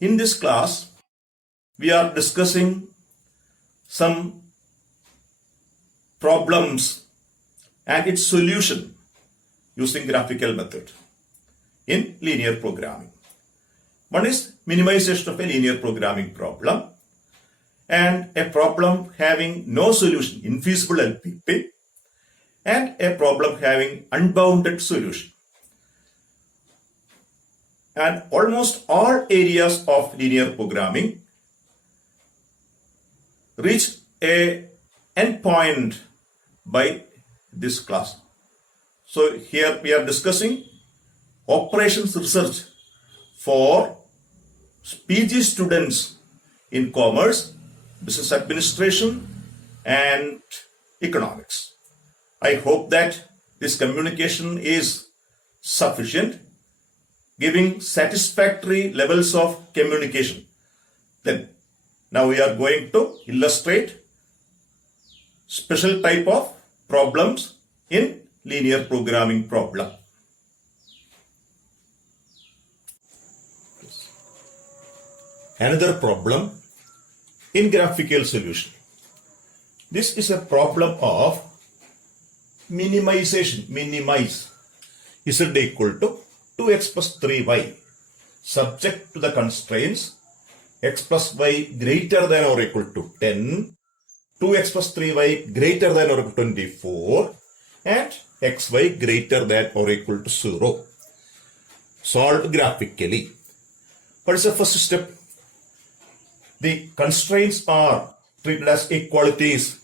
In this class, we are discussing some problems and its solution using graphical method in linear programming. One is minimization of a linear programming problem and a problem having no solution, infeasible LPP, and a problem having unbounded solution. And almost all areas of linear programming reach a endpoint by this class. So here we are discussing operations research for PG students in commerce, business administration, and economics. I hope that this communication is sufficient, giving satisfactory levels of communication. Then now we are going to illustrate special type of problems in linear programming problem. Another problem in graphical solution. This is a problem of minimization. Minimize z equal to 2x plus 3y subject to the constraints x plus y greater than or equal to 10, 2x plus 3y greater than or equal to 24, and xy greater than or equal to 0. Solved graphically. What is the first step? The constraints are treated as equalities,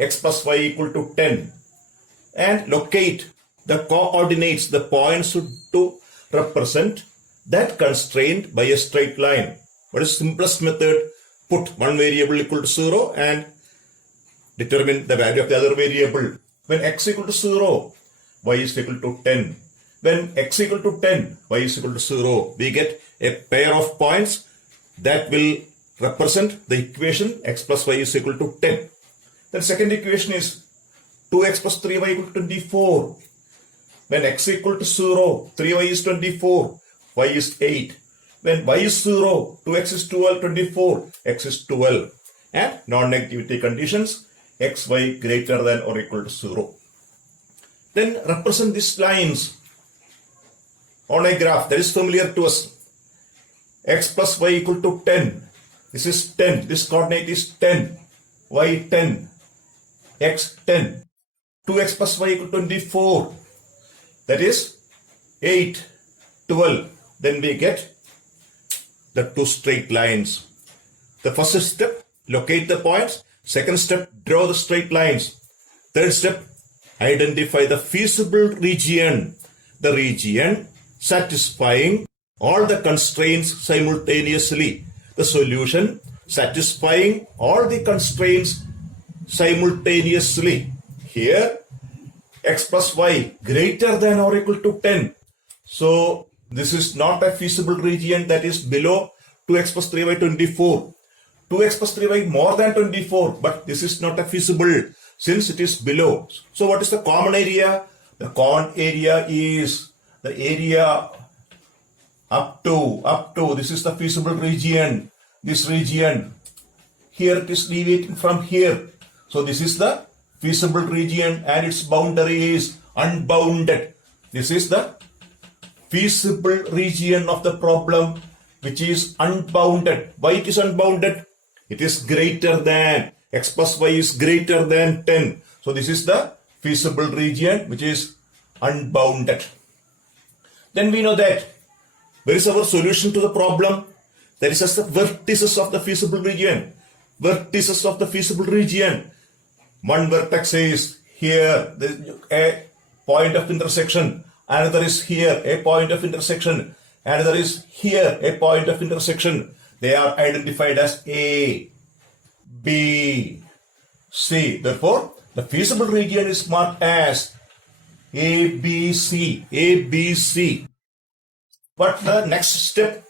x plus y equal to 10, and locate the coordinates, the points to represent that constraint by a straight line. What is the simplest method? Put one variable equal to 0 and determine the value of the other variable. When x equal to 0, y is equal to 10. When x equal to 10, y is equal to 0, we get a pair of points that will represent the equation x plus y is equal to 10. Then second equation is 2x plus 3y equal to 24. When x equal to 0, 3y is 24, y is 8. When y is 0, 2x is 12, 24, x is 12. And non-negativity conditions, x, y greater than or equal to 0. Then represent these lines on a graph that is familiar to us. X plus y equal to 10. This is 10. This coordinate is 10. Y 10. X 10. 2x plus y equal to 24. That is 8, 12. Then we get the two straight lines. The first step, locate the points. Second step, draw the straight lines. Third step, identify the feasible region. The region satisfying all the constraints simultaneously. The solution satisfying all the constraints simultaneously. Here, x plus y greater than or equal to 10. So, this is not a feasible region, that is below 2x plus 3y 24. 2x plus 3y more than 24, but this is not a feasible since it is below. So, what is the common area? The common area is the area up to, this is the feasible region, this region, here it is deviating from here. So this is the feasible region and its boundary is unbounded. This is the feasible region of the problem which is unbounded. Why it is unbounded? It is greater than, x plus y is greater than 10. So this is the feasible region which is unbounded. Then we know that where is our solution to the problem? That is as the vertices of the feasible region. Vertices of the feasible region. One vertex is here, a point of intersection. Another is here, a point of intersection. Another is here, a point of intersection. They are identified as A, B, C. Therefore, the feasible region is marked as A, B, C. A, B, C. But the next step,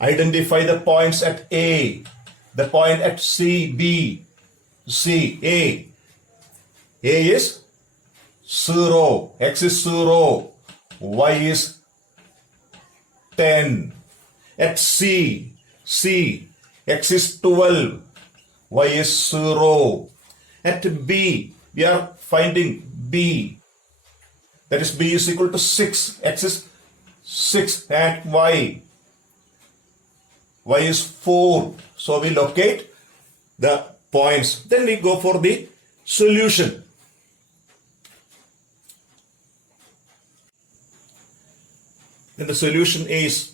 identify the points at A, the point at C, B, C, A. A is 0, x is 0, y is 10. At C, C, x is 12, y is 0. At B, we are finding B, that is B is equal to 6, x is 6 and y is 4. So we locate the points. Then we go for the solution. Then the solution is,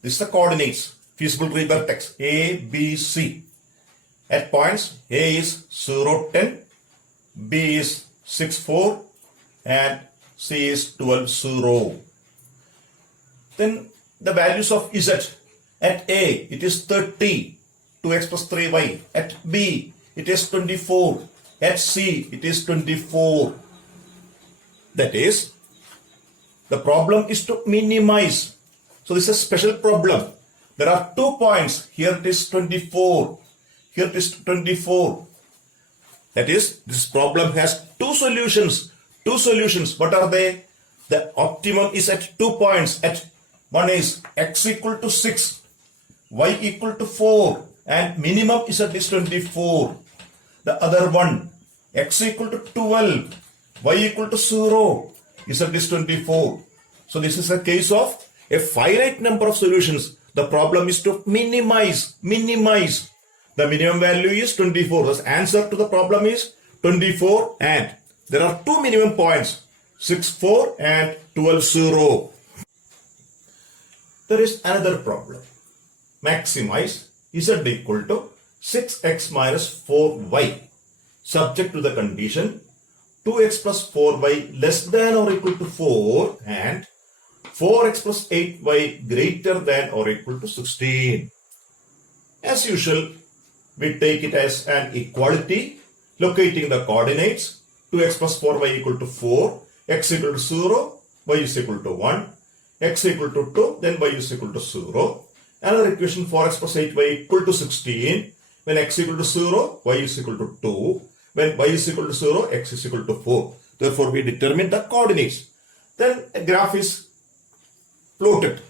this is the coordinates, feasible vertex A, B, C. At points A is 0, 10, B is 6, 4 and C is 12, 0. Then the values of Z. At A it is 30, 2x plus 3y. At B it is 24. At C it is 24. That is, the problem is to minimize. So this is a special problem. There are 2 points. Here it is 24. Here it is 24. That is, this problem has 2 solutions. 2 solutions. What are they? The optimum is at 2 points. At one is x equal to 6, y equal to 4, and minimum is at least 24. The other one, x equal to 12, y equal to 0, is at least 24. So this is a case of a finite number of solutions. The problem is to minimize. The minimum value is 24. The answer to the problem is 24, and there are 2 minimum points, 6, 4 and 12, 0. There is another problem. Maximize z equal to 6x minus 4y, subject to the condition 2x plus 4y less than or equal to 4 and 4x plus 8y greater than or equal to 16. As usual, we take it as an equality, locating the coordinates 2x plus 4y equal to 4, x equal to 0, y is equal to 1, x equal to 2, then y is equal to 0. Another equation, 4x plus 8y equal to 16. When x equal to 0, y is equal to 2. When y is equal to 0, x is equal to 4. Therefore, we determine the coordinates. Then a graph is plotted.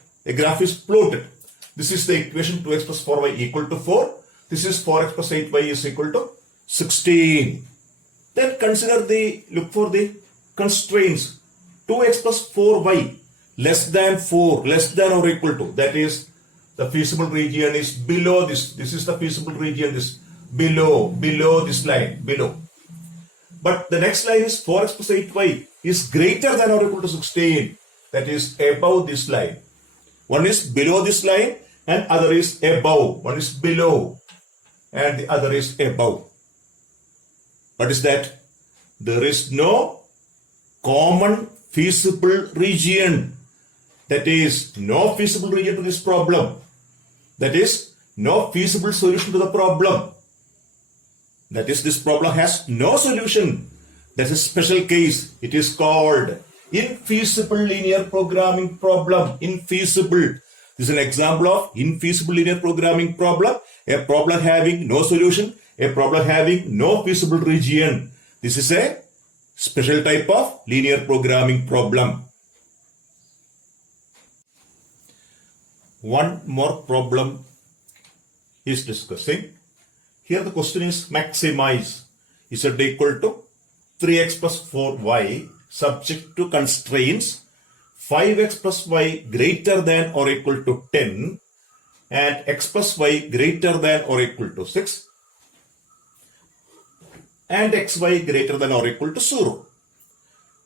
This is the equation 2x plus 4y equal to 4. This is 4x plus 8y is equal to 16. Then look for the constraints. 2x plus 4y less than 4, less than or equal to, that is, the feasible region is below this. This is the feasible region, this below this line, below. But the next line is 4x plus 8y is greater than or equal to 16. That is above this line. One is below this line and other is above. One is below and the other is above. What is that? There is no common feasible region. That is, no feasible region to this problem. That is, no feasible solution to the problem. That is, this problem has no solution. That's a special case. It is called infeasible linear programming problem. Infeasible. This is an example of infeasible linear programming problem. A problem having no solution. A problem having no feasible region. This is a special type of linear programming problem. One more problem is discussing. Here the question is maximize z equal to 3x plus 4y subject to constraints 5x plus y greater than or equal to 10 and x plus y greater than or equal to 6 and xy greater than or equal to 0.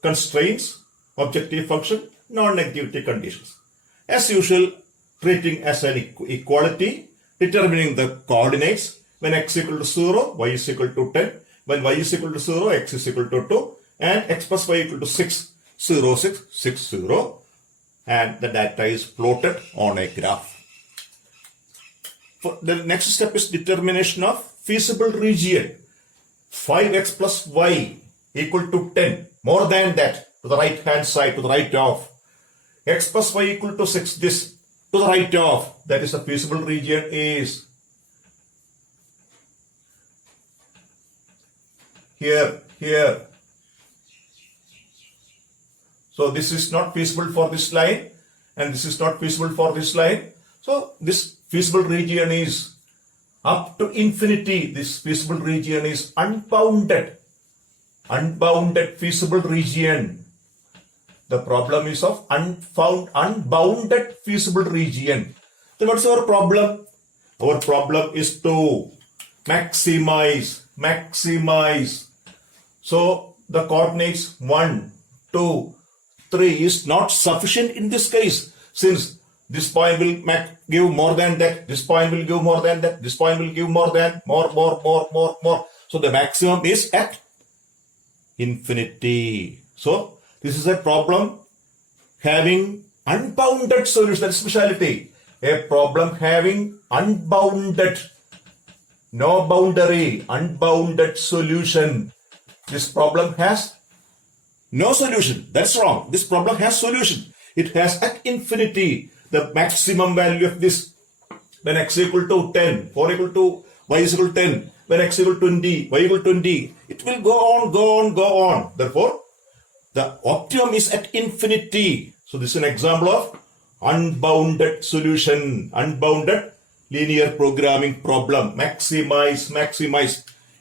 Constraints, objective function, non-negativity conditions. As usual, treating as an equality, determining the coordinates. When x equal to 0, y is equal to 10. When y is equal to 0, x is equal to 2. And x plus y equal to 6, 0, 6, 6, 0. And the data is plotted on a graph. The next step is determination of feasible region. 5x plus y equal to 10. More than that, to the right hand side, to the right of. X plus y equal to 6, this to the right of, that is the feasible region is here. So this is not feasible for this line and this is not feasible for this line. So this feasible region is up to infinity. This feasible region is unbounded. Unbounded feasible region. The problem is of unbounded feasible region. So what's our problem? Our problem is to maximize. So the coordinates 1, 2, 3 is not sufficient in this case, since this point will give more than that, this point will give more than that, this point will give more than, more. So the maximum is at infinity. So this is a problem having unbounded solution. That's speciality. A problem having unbounded, no boundary, unbounded solution. This problem has no solution. That's wrong. This problem has solution. It has at infinity the maximum value of this. When x equal to 10, 4 equal to y is equal to 10, when x equal to 20, y equal to 20, it will go on. Therefore, the optimum is at infinity. So this is an example of unbounded solution, unbounded linear programming problem. Maximize.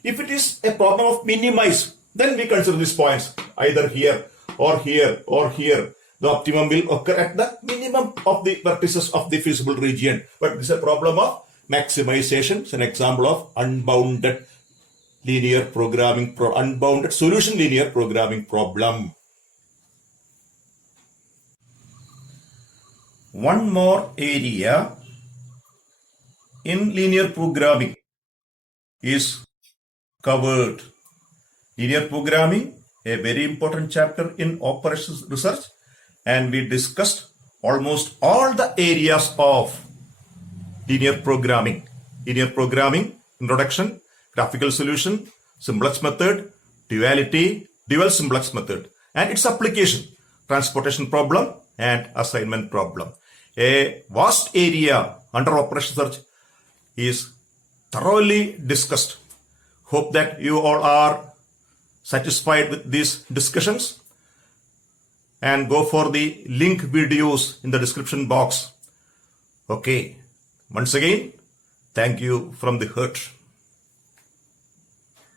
If it is a problem of minimize, then we consider these points either here or here or here. The optimum will occur at the minimum of the vertices of the feasible region. But this is a problem of maximization. It's an example of unbounded linear programming, unbounded solution linear programming problem. One more area in linear programming is covered. Linear programming, a very important chapter in operations research, and we discussed almost all the areas of linear programming. Linear programming, introduction, graphical solution, simplex method, duality, dual simplex method, and its application, transportation problem and assignment problem. A vast area under operation research is thoroughly discussed. Hope that you all are satisfied with these discussions, and go for the link videos in the description box. Okay, once again, thank you from the heart.